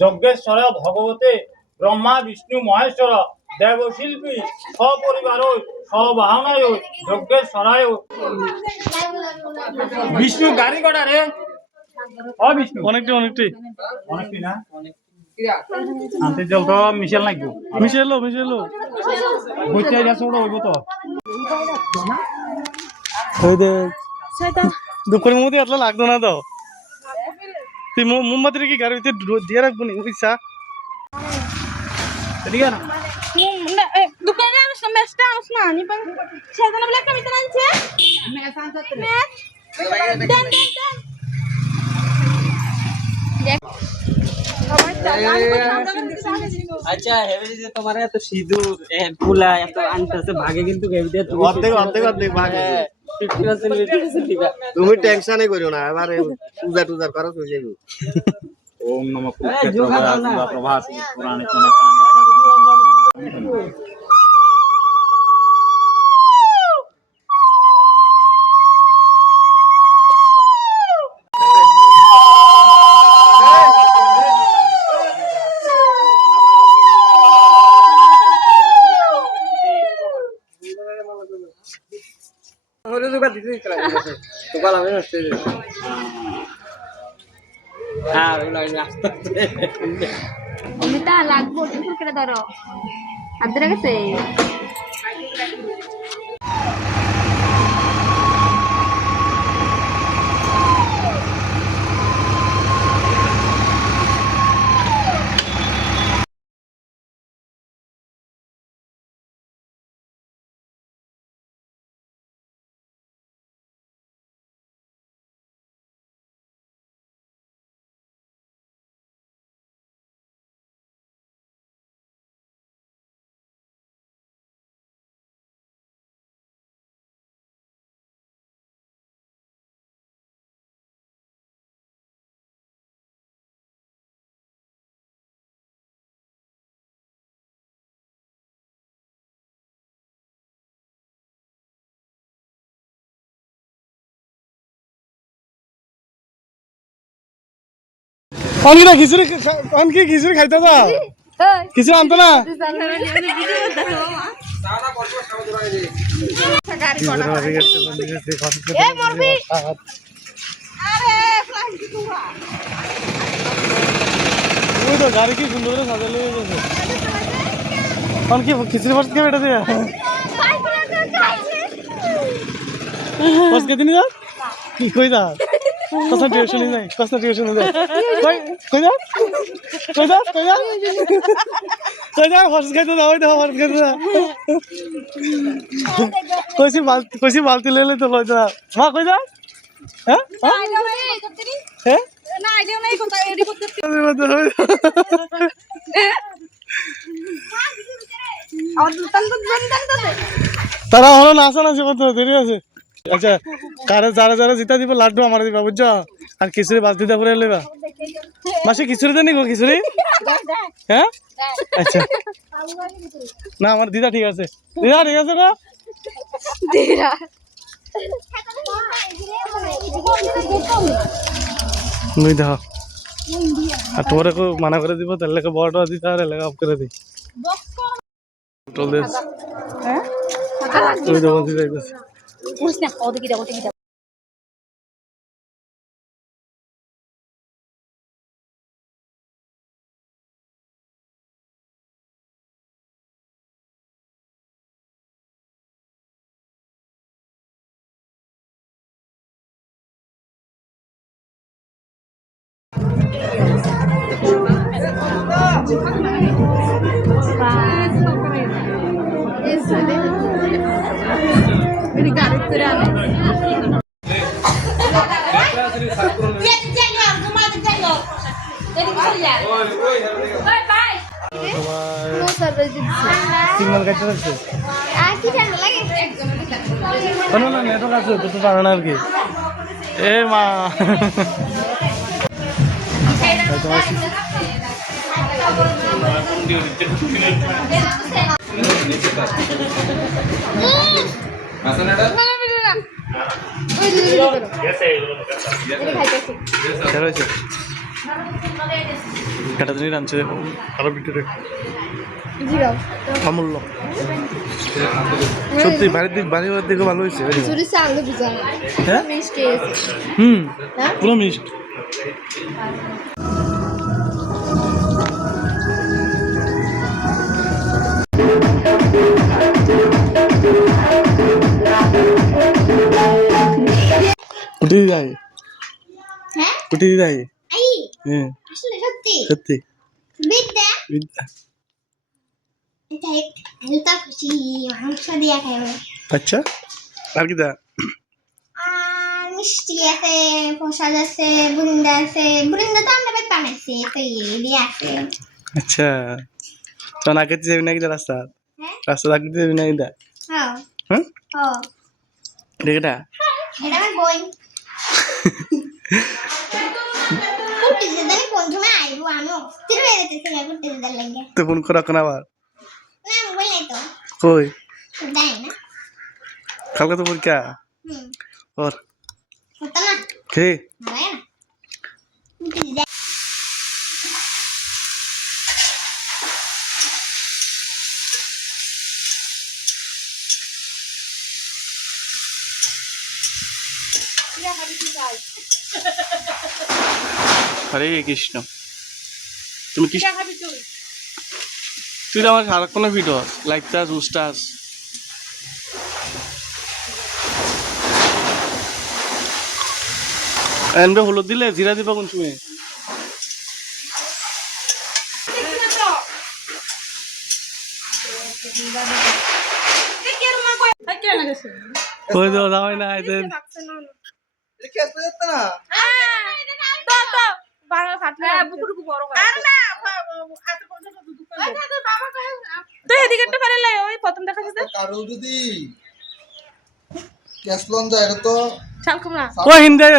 যজ্ঞেশ্বর ভগবতে ব্রহ্মা বিষ্ণু মহেশ্বর দেবশিল্পী সপরিবার সবাহনায় যজ্ঞেশ্বরায় বিষ্ণু গাড়ি কটা রে বিষ্ণু অনেকটি না আনতে জল তো মিশেল নাকি মিশেলো বুঝতে যাচ্ছ ওটা হইব তো দুপুরের মধ্যে এত লাগতো না তো তুই মোমবাতিটা কি গাড়ির ভিতরে দিয়ে রাখবো নি বুঝছা ঠিক আছে দোকানে আনছ না ম্যাচটা আনছ না নি পান সেজন্য বলে একটা মিটার আনছে ম্যাচ আনছে ম্যাচ দেন আচ্ছা হেভি যে তোমার এত সিঁদুর ফুলা এত আনতেছে ভাগে কিন্তু অর্ধেক ভাগে 50% দিবা তুমি টেনশনই করিও না এবারে পূজা করো হয়ে যাবে ওম নমঃ পুরুষায় প্রভাস পুরাণে কোন অমিতা লাগবো দুপুর করে ধরো হাত ধরে গেছে অনকি খিচুড়ি খাইতে যা খিচুড়ি আনতো না গাড়ি কি সুন্দর করে সাজালে অনকি খিচুড়ি ফার্স্ট কে বেটা দিয়ে ফার্স্ট কে দিন যা কি কই যা concentration নাই concentration নাই কই যা ফার্স্ট খাইতে যাও দাও ফার্স্ট খাইতে যা কইছি বালতি লেলে তো লই যা মা কই যা হ্যাঁ হ্যাঁ না আইডিয়া নাই কোথা রেডি করতে তারা হলো নাচানাচি করতে দেরি আছে আচ্ছা যারা যারা জিতা দিব লাড্ডু আমার দিবা বুঝছো আর খিচুড়ি বালতি দা করে লেবা মাসে খিচুড়ি দেন নিগো খিচুড়ি হ্যাঁ আচ্ছা না আমার দিদা ঠিক আছে গো দিদা nuôi thở à thua đấy cô mana করে দিব তাহলে কে বড়টা দিতে আর লাগা অফ করে দিই কন্ট্রোল দিস হ্যাঁ তুই দাও দিতে যাইতেছে পুরুষ না ওদিকে দাও সিগন্যাল কাটতে যাচ্ছে কোনো না নেটওয়ার্ক আছে তো জানা না আর কি এ মা ওই দিদি করো এটা খাইতেছি কেন হয়েছে এটা তুমি রাঁধছে দেখো আরো ভিতরে জিরাও অমূল্য সত্যি বাড়ির দিকে ভালো হয়েছে চুরি চালু বুঝানো হ্যাঁ মিষ্টি আছে হ্যাঁ পুরো মিষ্ট কুটি যাই হ্যাঁ কুটি যাই আই হ্যাঁ আসলে সত্যি সত্যি বিদ্যা বিদ্যা। এটা হেলতা খুশি মাংস দিয়া খাইবে আচ্ছা আর কি দা আর মিষ্টি আছে প্রসাদ আছে বুরিন্দা তো আমরা বেশ বানাইছি তো দিয়ে আছে আচ্ছা তো না খেতে যাবি নাকি রাস্তা হ্যাঁ রাস্তা থাকতে যাবি নাকি দা হ্যাঁ হ্যাঁ ও দেখটা এটা আমার বই কুটি যেতে কোন সময় আইবো আমি অস্থির হয়ে যেতেছি না কুটি যেতে লাগে তো ফোন করা কোন আবার না মোবাইল নাই তো কই দেয় না কালকে তো পরীক্ষা হুম ওর হতো না কে ভালো না কুটি যেতে হরে কৃষ্ণ তুমি কি তুই তো আমার সারাক্ষণ ভিডিও লাইক চাস উস্তাস এনবে হলুদ দিলে জিরা দিবা কোন সময় কই দেওয়া যাবে না এদের কারো যদি ক্যাশ লোন যায় এটা তো কই হিন্দায়